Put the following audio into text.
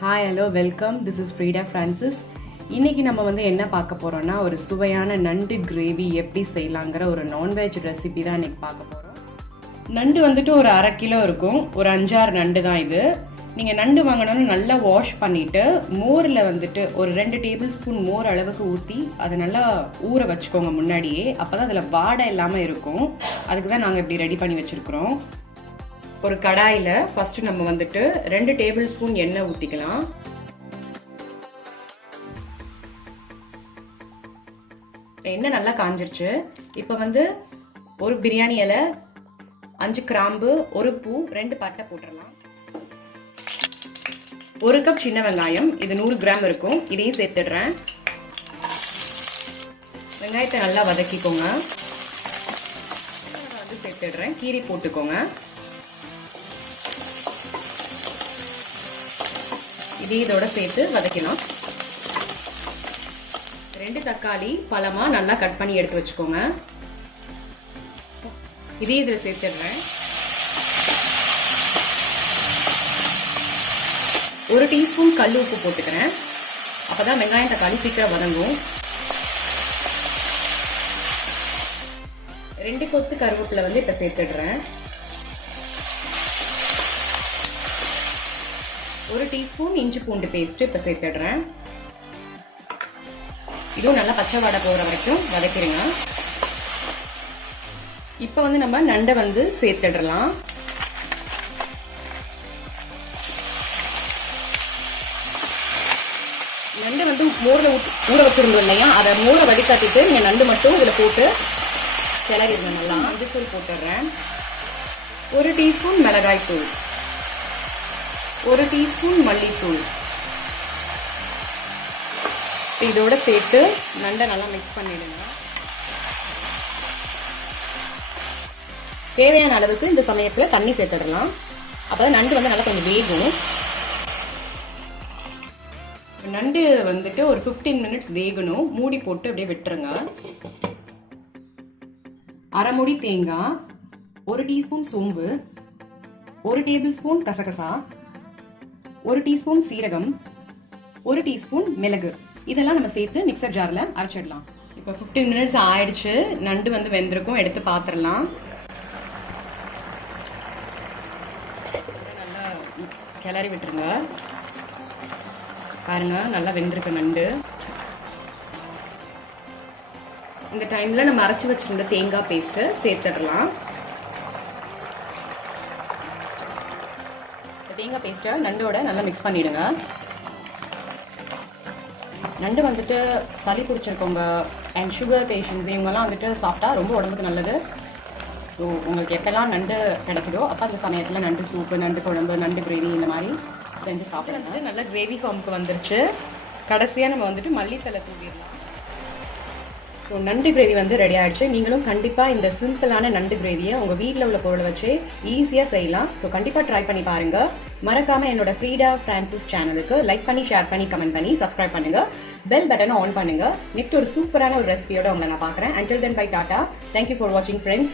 Hi hello welcome. This is Frieda Francis. இன்றைக்கி நம்ம வந்து என்ன பார்க்க போகிறோன்னா, ஒரு சுவையான நண்டு கிரேவி எப்படி செய்யலாங்கிற ஒரு நான்வெஜ் ரெசிபி தான் இன்றைக்கி பார்க்க போகிறோம். நண்டு வந்துட்டு ஒரு 1/2 கிலோ இருக்கும். ஒரு 5-6 நண்டு தான் இது. நீங்கள் நண்டு வாங்கணும்னு நல்லா வாஷ் பண்ணிவிட்டு மோரில் வந்துட்டு ஒரு 2 டேபிள் ஸ்பூன் மோர் அளவுக்கு ஊற்றி அதை நல்லா ஊற வச்சுக்கோங்க முன்னாடியே. அப்போ தான் அதில் வாடை இல்லாமல் இருக்கும். அதுக்கு தான் நாங்கள் இப்படி ரெடி பண்ணி வச்சுருக்குறோம். ஒரு கடாயில் ஃபஸ்ட்டு நம்ம வந்துட்டு 2 டேபிள் ஸ்பூன் எண்ணெய் ஊற்றிக்கலாம். எண்ணெய் நல்லா காஞ்சிருச்சு. இப்போ வந்து ஒரு பிரியாணி இலை, 5 கிராம்பு, 1 பூ, 2 பட்டை போட்டுடலாம். 1 கப் சின்ன வெங்காயம், இது 100 கிராம் இருக்கும். இதையும் சேர்த்துடுறேன். வெங்காயத்தை நல்லா வதக்கிக்கோங்க. வந்து சேர்த்துடுறேன். கீரி போட்டுக்கோங்க. இதோட சேர்த்து வதக்கலாம். 2 தக்காளி பழமா நல்லா கட் பண்ணி எடுத்து வச்சுக்கோங்க. இதில் சேர்த்துடுறேன். 1 டீஸ்பூன் கல் உப்பு போட்டுக்கிறேன். அப்பதான் வெங்காயம் தக்காளி சீக்கிரம் வதங்கும். 2 கொத்து கருவேப்பிலை வந்து இப்ப சேர்த்துடுறேன். 1 டீஸ்பூன் இஞ்சி பூண்டு பேஸ்ட் இப்ப சேர்த்துடுறேன். இதுவும் நல்லா பச்சை வாடை போகிற வரைக்கும் வதக்கிடுங்க. இப்போ வந்து நம்ம நண்டை வந்து சேர்த்துடலாம். நண்டை வந்து மோரில் ஊற வச்சிருந்தோம் இல்லையா, அதை மோரை வடிகாட்டிட்டு நீங்கள் நண்டு மட்டும் இதில் போட்டு கிளறிடுங்க. நல்லா மஞ்சள் போட்டுடுறேன். 1 டீஸ்பூன் மிளகாய் தூள், 1 டீஸ்பூன் மல்லித்தூள் இதோட சேர்த்து நண்டை நல்லா மிக்ஸ் பண்ணிடுங்க. தேவையான அளவுக்கு இந்த சமயத்தில் தண்ணி சேர்த்துடலாம். அப்போதான் நண்டு வந்து நல்லா கொஞ்சம் வேகும். நண்டு வந்துட்டு ஒரு 15 மினிட்ஸ் வேகணும். மூடி போட்டு அப்படியே விட்டுருங்க. 1/2 மூடி தேங்காய், 1 டீஸ்பூன் சோம்பு, 1 டேபிள் ஸ்பூன் கசகசா, 1 டீஸ்பூன் சீரகம், 1 டீஸ்பூன் மிளகு இதெல்லாம் நம்ம சேர்த்து மிக்சர் ஜார்ல அரைச்சிடலாம். இப்போ 15 மினிட்ஸ் ஆயிடுச்சு. நண்டு வந்து வெந்திருக்கும். எடுத்து பாத்திரலாம். நல்லா கிளறி விட்டுருங்க. பாருங்க, நல்லா வெந்திருக்கு நண்டு. இந்த டைம்ல நம்ம அரைச்சி வச்சிருந்த தேங்காய் பேஸ்ட் சேர்த்துடலாம். தேங்காய் பேஸ்ட்டை நண்டோட நல்லா மிக்ஸ் பண்ணிடுங்க. நண்டு வந்துட்டு சளி பிடிச்சிருக்கவங்க அண்ட் சுகர் பேஷண்ட்ஸ் இவங்கெல்லாம் வந்துட்டு சாப்பிட்டா ரொம்ப உடம்புக்கு நல்லது. ஸோ உங்களுக்கு எப்பெல்லாம் நண்டு கிடைக்குதோ அப்போ அந்த சமயத்தில் நண்டு சூப்பு, நண்டு குழம்பு, நண்டு கிரேவி இந்த மாதிரி செஞ்சு சாப்பிடுங்க. நல்லா கிரேவி ஃபார்முக்கு வந்துருச்சு. கடைசியாக நம்ம வந்துட்டு மல்லித்தலை தூவிடலாம். ஸோ நண்டு கிரேவி வந்து ரெடி ஆகிடுச்சு. நீங்களும் கண்டிப்பாக இந்த சிம்பிளான நண்டு கிரேவியை உங்கள் வீட்டில் உள்ள பொருளை வச்சு ஈஸியாக செய்யலாம். ஸோ கண்டிப்பாக ட்ரை பண்ணி பாருங்கள். மறக்காமல் என்னோட ஃப்ரீடா ஃப்ரான்சிஸ் சேனலுக்கு லைக் பண்ணி, ஷேர் பண்ணி, கமெண்ட் பண்ணி, சப்ஸ்கிரைப் பண்ணுங்கள். பெல் பட்டனை ஆன் பண்ணுங்கள். நெக்ஸ்ட் ஒரு சூப்பரான ஒரு ரெசிபியோட உங்களை நான் பார்க்குறேன். Until then, bye, tata. Thank you for watching, friends.